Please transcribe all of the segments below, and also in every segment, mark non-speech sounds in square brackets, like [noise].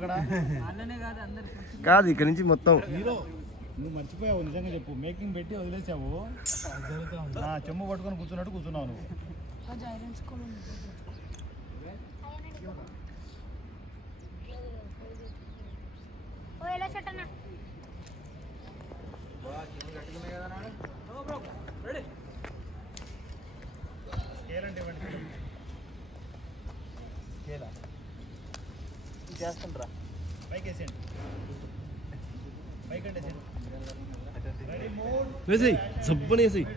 అక్కడ? కాదు ఇక్కడ నుంచి మొత్తం. హీరో నువ్వు మర్చిపోయావు నిజంగా చెప్పు. మేకింగ్ పెట్టి వదిలేసావు. ఆ, చెమ్ము పట్టుకొని కూర్చున్నట్టు కూర్చున్నావు నువ్వు. ఇవ్వండి చేస్తుండ్రా. పైకి వేసేయండి పైకి అంటే రెడీ మూడ్ వేసేయి సబ్బని వేసేయి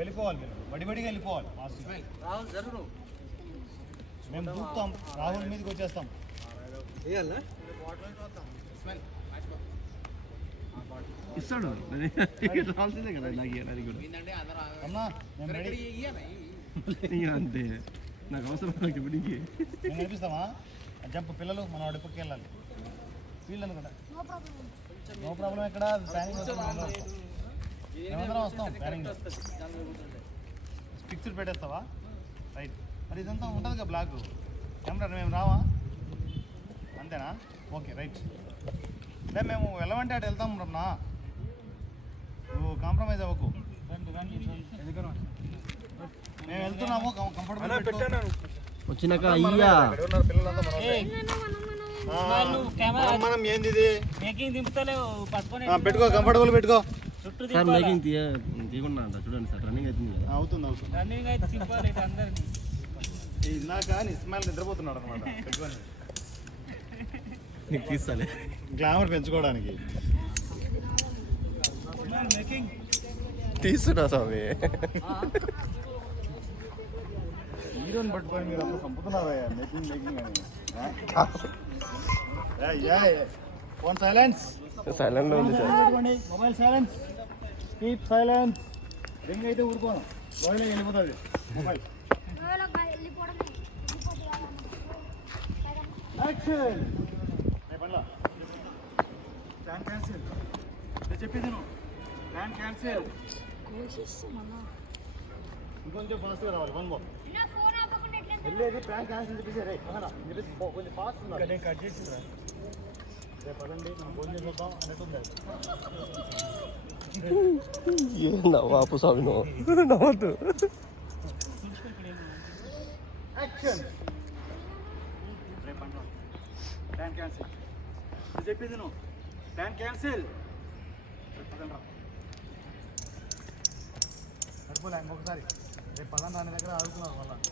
వెళ్ళిపోవాలి మీరు. బడిబడిగా వెళ్ళిపోవాలి. రాహుల్ మేము దూకుతాం. రాహుల్ మీదకి వచ్చేస్తాం. వేయాలా? ఇస్తాడు. రావాల్సిందే కదా నాకు ఇవ్వడానికి కూడా. అంతే. నాకు అవసరం నాకు ఇప్పటికి. నడిపిస్తామా జంప్ పిల్లలు మనం అడుపుకి వెళ్ళాలి. వీళ్ళు అనుకుంటా నో ప్రాబ్లం నో ప్రాబ్లం ఎక్కడ? మేమందరం వస్తాం ప్లానింగ్ పిక్చర్ పెట్టేస్తావా? రైట్. మరి ఇదంతా ఉంటుంది కదా బ్లాక్. కెమెరా మేము రావా? అంతేనా? Okay right. అంటే మేము వెళ్ళమంటే అటు వెళ్తాం రమణ. నువ్వు కాంప్రమైజ్ అవ్వకు. మేము వెళ్తున్నాము కంఫర్టబుల్ వచ్చినాక అయ్యా. పిల్లలంతా మనం మనం- మనం ఏంది ఇది? మేకింగ్ దింపుతలేవు పట్టుకొని ఆ, పెట్టుకో కంఫర్టబుల్ పెట్టుకో. చుట్టూ సార్ మేకింగ్ తీయ తీయకుండా అంట చూడండి సార్ రన్నింగ్ అవుతుంది కదా. అవుతుంది అవుతుంది. రన్నింగ్ అయితే తిప్పాలి అందరినీ. ఇందాక ఇస్మాయిల్ నిద్రపోతున్నాడు అనమాట [laughs] నీకు తీస్తాలే. గ్లామర్ పెంచుకోవడానికి. తీస్తున్నా స్వామి. హీరోని పట్టుకొని మీరు అంతా చంపుతున్నారా మేకింగ్ మేకింగ్ అని. ఫోన్ సైలెన్స్ సైలెంట్ ఉంది sir mobile silence keep silence ring అయితే ఊరుకోను మొబైల్ వెళ్ళిపోతుంది. యాక్షన్ చెప్పేది నువ్వు ప్లాన్ క్యాన్సిల్ ఇంకొంచెం ఫాస్ట్గా రావాలి. వన్ మోర్ వెళ్ళేది ప్లాన్ క్యాన్సిల్ చెప్పేసి రే మీరు కొంచెం ఫాస్ట్ ఉన్నారు. నేను కట్ చేసిందా? రేపు పదండి మనం ఫోన్ చేసి వద్దాం అన్నట్టుంది నవ్వాపు స్వామి నువ్వు. నవ్వద్దు. యాక్షన్ ప్లాన్ క్యాన్సిల్ చెప్పింది నువ్వు ప్లాన్ క్యాన్సిల్ రేపు పదండి రా సరిపోలే ఇంకొకసారి. రేపు పదండి దాని దగ్గర ఆడుతున్నారు మళ్ళీ.